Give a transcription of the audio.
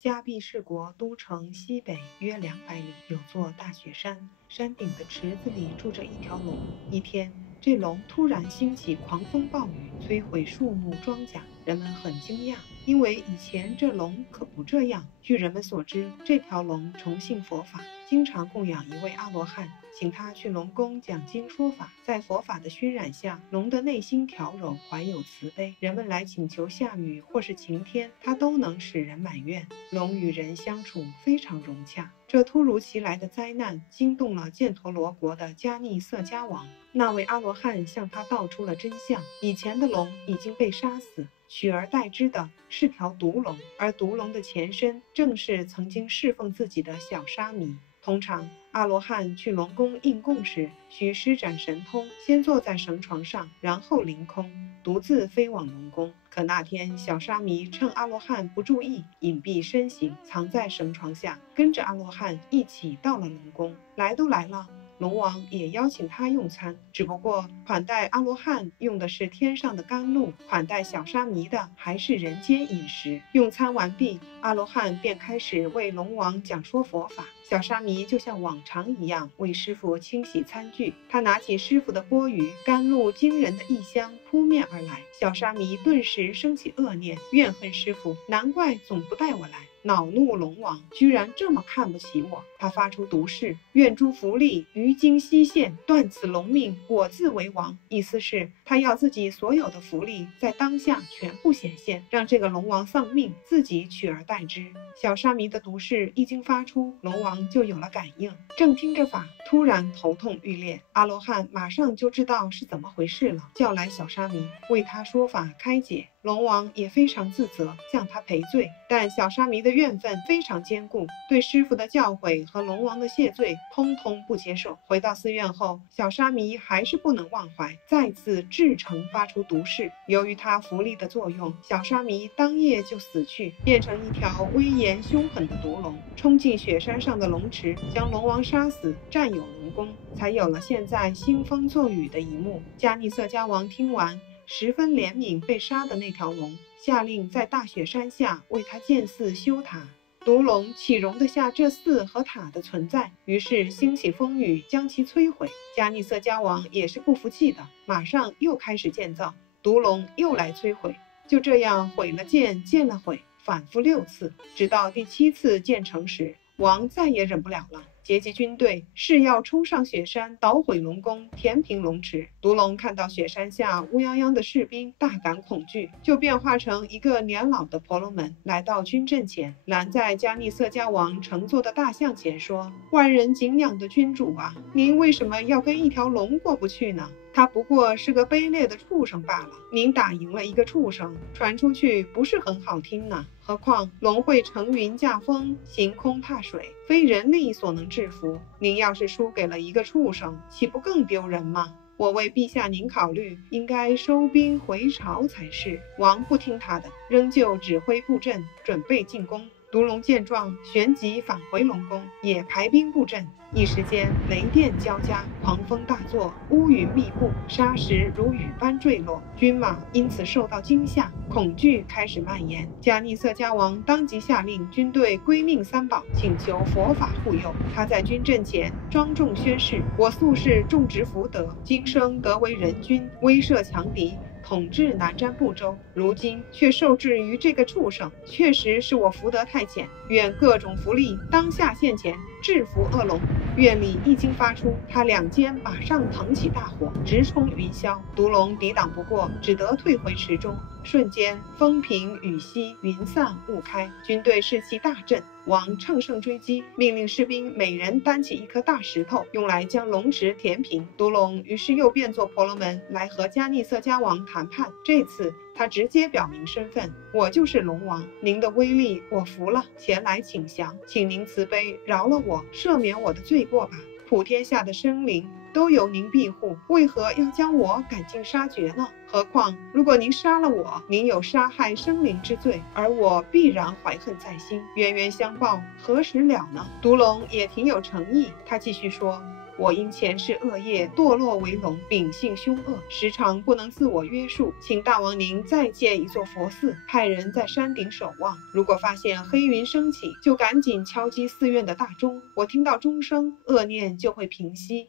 加毕氏国都城西北约200里，有座大雪山，山顶的池子里住着一条龙。一天，这龙突然兴起狂风暴雨，摧毁树木庄稼，人们很惊讶，因为以前这龙可不这样。据人们所知，这条龙崇信佛法，经常供养一位阿罗汉，请他去龙宫讲经说法。在佛法的熏染下，龙的内心调柔，怀有慈悲，人们来请求下雨或是晴天，它都能使人满愿。龙与人相处非常融洽。这突如其来的灾难惊动了犍陀罗国的迦逆色迦王，那位阿罗汉向他道出了真相：以前的龙已经被杀死，取而代之的是条毒龙，而毒龙的前身正是曾经侍奉自己的小沙弥。通常阿罗汉去龙宫应供时，需施展神通，先坐在绳床上，然后凌空独自飞往龙宫。可那天小沙弥趁阿罗汉不注意，隐蔽身形，藏在绳床下，跟着阿罗汉一起到了龙宫。来都来了，龙王也邀请他用餐，只不过款待阿罗汉用的是天上的甘露，款待小沙弥的还是人间饮食。用餐完毕，阿罗汉便开始为龙王讲说佛法。小沙弥就像往常一样为师傅清洗餐具，他拿起师傅的钵盂，甘露惊人的异香扑面而来。小沙弥顿时生起恶念，怨恨师傅，难怪总不带我来。恼怒龙王居然这么看不起我，他发出毒誓，愿诸福利于今西现，断此龙命，我自为王。意思是他要自己所有的福利在当下全部显现，让这个龙王丧命，自己取而代之。小沙弥的毒誓一经发出，龙王就有了感应，正听着法，突然头痛欲裂。阿罗汉马上就知道是怎么回事了，叫来小沙弥为他说法开解。龙王也非常自责，向他赔罪，但小沙弥的怨愤非常坚固，对师父的教诲和龙王的谢罪通通不接受。回到寺院后，小沙弥还是不能忘怀，再次至诚发出毒誓。由于他符力的作用，小沙弥当夜就死去，变成一条威严凶狠的毒龙，冲进雪山上的龙池，将龙王杀死，占有龙宫，才有了现在兴风作雨的一幕。迦逆色迦王听完，十分怜悯被杀的那条龙，下令在大雪山下为他建寺修塔。毒龙岂容得下这寺和塔的存在？于是兴起风雨，将其摧毁。迦逆色迦王也是不服气的，马上又开始建造，毒龙又来摧毁。就这样毁了建，建了毁，反复6次，直到第7次建成时，王再也忍不了了，结集军队，誓要冲上雪山，捣毁龙宫，填平龙池。毒龙看到雪山下乌泱泱的士兵，大感恐惧，就变化成一个年老的婆罗门，来到军阵前，拦在迦逆色迦王乘坐的大象前，说：万人敬仰的君主啊，您为什么要跟一条龙过不去呢？他不过是个卑劣的畜生罢了，您打赢了一个畜生，传出去不是很好听呢？何况龙会乘云驾风，行空踏水，非人力所能制服。您要是输给了一个畜生，岂不更丢人吗？我为陛下您考虑，应该收兵回朝才是。王不听他的，仍旧指挥布阵，准备进攻。毒龙见状，旋即返回龙宫，也排兵布阵。一时间，雷电交加，狂风大作，乌云密布，沙石如雨般坠落。军马因此受到惊吓，恐惧开始蔓延。迦逆色迦王当即下令军队归命3宝，请求佛法护佑。他在军阵前庄重宣誓：我素世种植福德，今生得为人君，威慑强敌，统治南瞻部洲，如今却受制于这个畜生，确实是我福德太浅，愿各种福利当下现前，制服恶龙。院里一经发出，他两肩马上腾起大火，直冲云霄。毒龙抵挡不过，只得退回池中。瞬间风平雨息，云散雾开，军队士气大振。王乘胜追击，命令士兵每人担起一颗大石头，用来将龙池填平。毒龙于是又变作婆罗门来和迦逆色迦王谈判。这次他直接表明身份：我就是龙王，您的威力我服了，前来请降，请您慈悲饶了我，赦免我的罪过吧。普天下的生灵都由您庇护，为何要将我赶尽杀绝呢？何况如果您杀了我，您有杀害生灵之罪，而我必然怀恨在心，冤冤相报何时了呢？毒龙也挺有诚意，他继续说：我因前世恶业堕落为龙，秉性凶恶，时常不能自我约束，请大王您再建一座佛寺，派人在山顶守望。如果发现黑云升起，就赶紧敲击寺院的大钟，我听到钟声，恶念就会平息。